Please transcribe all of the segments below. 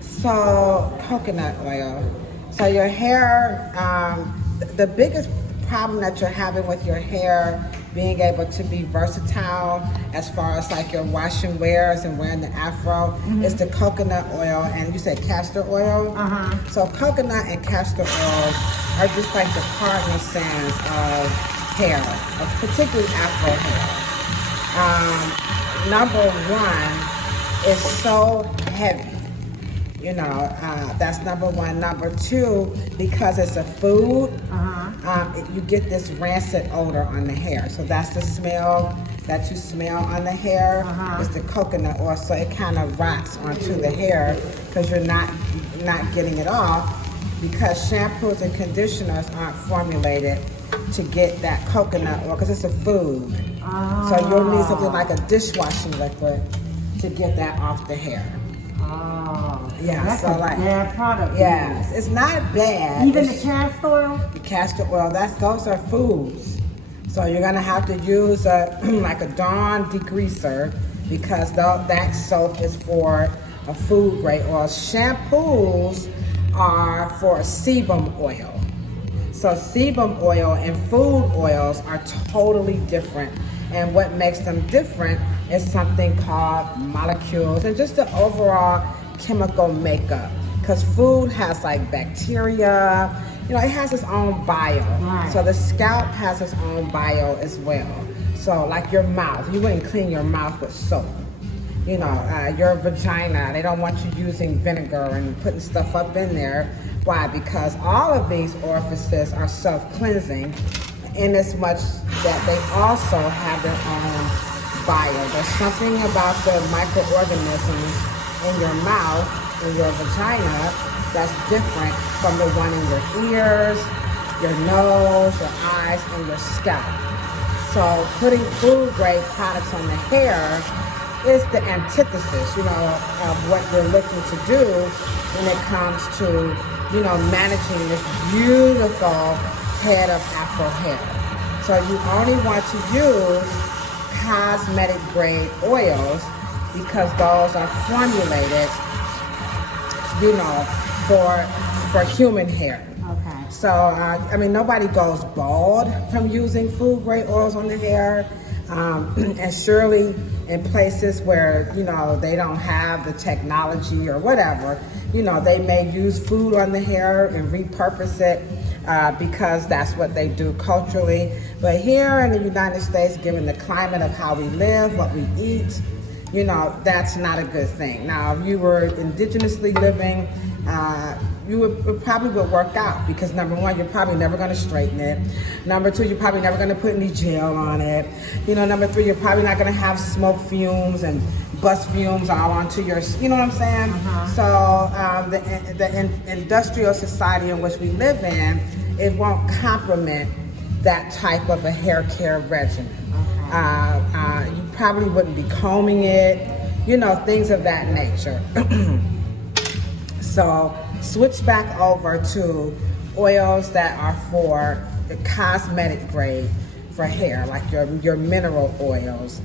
So coconut oil. So your hair, the biggest problem that you're having with your hair being able to be versatile as far as like your wash and wears and wearing the afro is the coconut oil, and you said castor oil. So coconut and castor oil are just like the cardinal sins of hair, particularly afro hair. Number one, it's so heavy. You know, that's number one. Number two, because it's a food, you get this rancid odor on the hair. So that's the smell that you smell on the hair. It's the coconut oil, so it kind of rots onto the hair because you're not getting it off, because shampoos and conditioners aren't formulated to get that coconut oil because it's a food. So you'll need something like a dishwashing liquid to get that off the hair. Yeah, that's so a like bad product. Yes, it's not bad. Even the castor oil? The castor oil, those are foods. So you're gonna have to use like a Dawn degreaser, because that soap is for a food grade oil. Shampoos are for sebum oil. So sebum oil and food oils are totally different. And what makes them different is something called molecules and just the overall chemical makeup. Because food has like bacteria, you know, it has its own bio. Right. So the scalp has its own bio as well. So like your mouth, you wouldn't clean your mouth with soap. You know, your vagina, they don't want you using vinegar and putting stuff up in there. Why? Because all of these orifices are self-cleansing, in as much that they also have their own bio. There's something about the microorganisms in your mouth and your vagina that's different from the one in your ears, your nose, your eyes, and your scalp. So putting food grade products on the hair is the antithesis, you know, of what you're looking to do when it comes to, you know, managing this beautiful head of afro hair. So you only want to use cosmetic grade oils because those are formulated, you know, for human hair. Okay. So, I mean, nobody goes bald from using food grade oils on the hair. And surely in places where, you know, they don't have the technology or whatever, you know, they may use food on the hair and repurpose it because that's what they do culturally. But here in the United States, given the climate of how we live, what we eat, you know, that's not a good thing. Now, if you were indigenously living, you would probably work out, because number one, you're probably never going to straighten it. Number two, you're probably never going to put any gel on it. You know, number three, you're probably not going to have smoke fumes and bus fumes all onto your, you know what I'm saying? So the industrial society in which we live in, it won't complement that type of a hair care regimen. You probably wouldn't be combing it, you know, things of that nature. So switch back over to oils that are for the cosmetic grade for hair, like your mineral oils,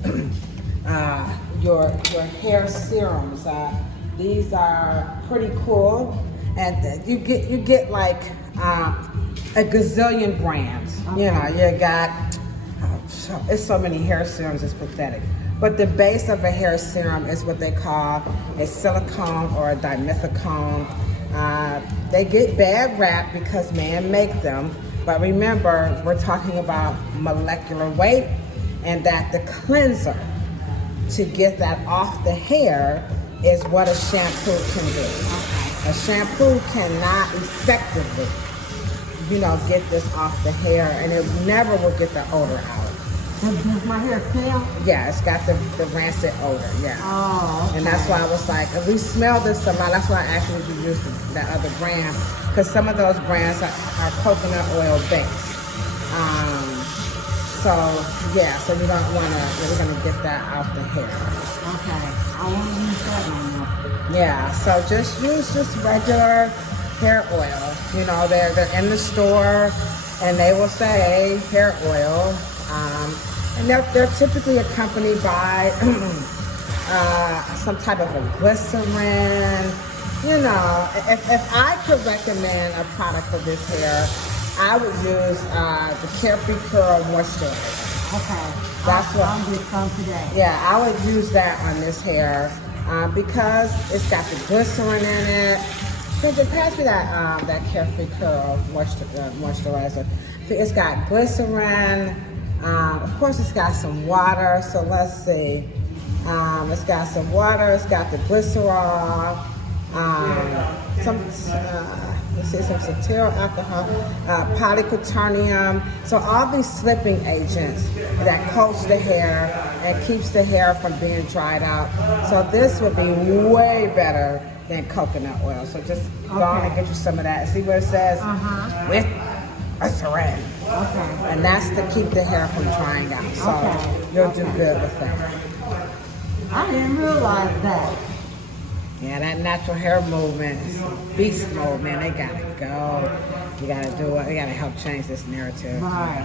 your hair serums. These are pretty cool, and you get like a gazillion brands. You know, you got it's so many hair serums, it's pathetic. But the base of a hair serum is what they call a silicone or a dimethicone. They get bad rap because man make them, but remember, we're talking about molecular weight, and that the cleanser to get that off the hair is what a shampoo can do. A shampoo cannot effectively, you know, get this off the hair, and it never will get the odor out. Does my hair smell? Yeah, it's got the rancid odor, yeah. Oh, okay. And that's why I was like, if we smell this a lot, that's why I asked you to use that other brand, because some of those brands are coconut oil based. So yeah, so we don't want to, we're going to get that out the hair. Okay, I want to use that one. Yeah, so just use just regular hair oil. You know, they're in the store and they will say hair oil. And they're typically accompanied by some type of a glycerin, you know, if I could recommend a product for this hair, I would use the Carefree Curl Moisturizer. Okay. That's what I'll get some today. Yeah, I would use that on this hair because it's got the glycerin in it. So just pass me that Carefree Curl moisturizer. It's got glycerin. Of course, it's got some water. So let's see. It's got some water. It's got the glycerol. Let's see, some cetyl alcohol, polyquaternium. So all these slipping agents that coats the hair and keeps the hair from being dried out. So this would be way better than coconut oil. So just go on and get you some of that. See what it says? With a syringe. Okay. And that's to keep the hair from drying out. So you'll do good with that. I didn't realize that. Yeah, that natural hair movement is beast mode, man. They gotta go. You gotta do it. They gotta help change this narrative. Right.